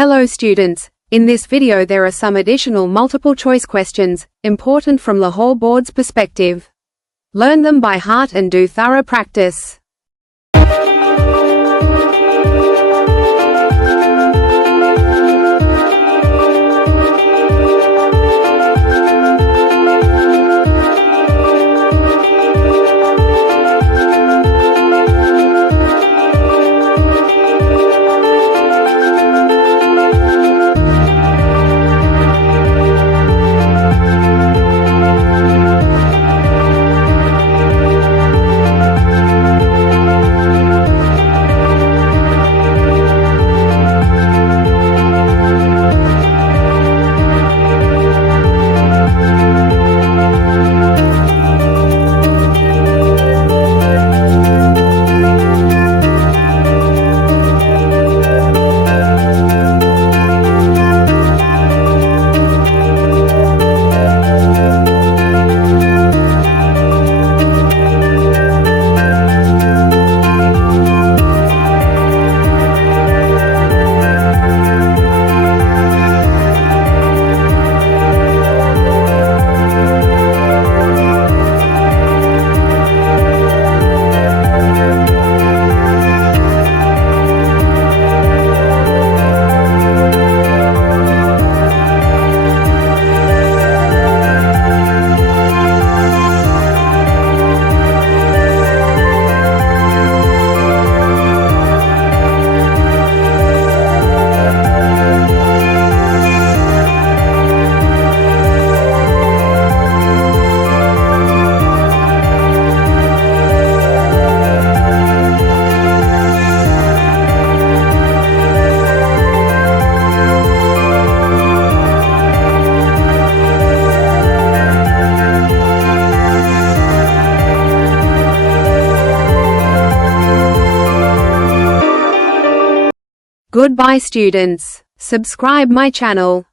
Hello students, in this video there are some additional multiple choice questions, important from Lahore Board's perspective. Learn them by heart and do thorough practice. Goodbye students. Subscribe my channel.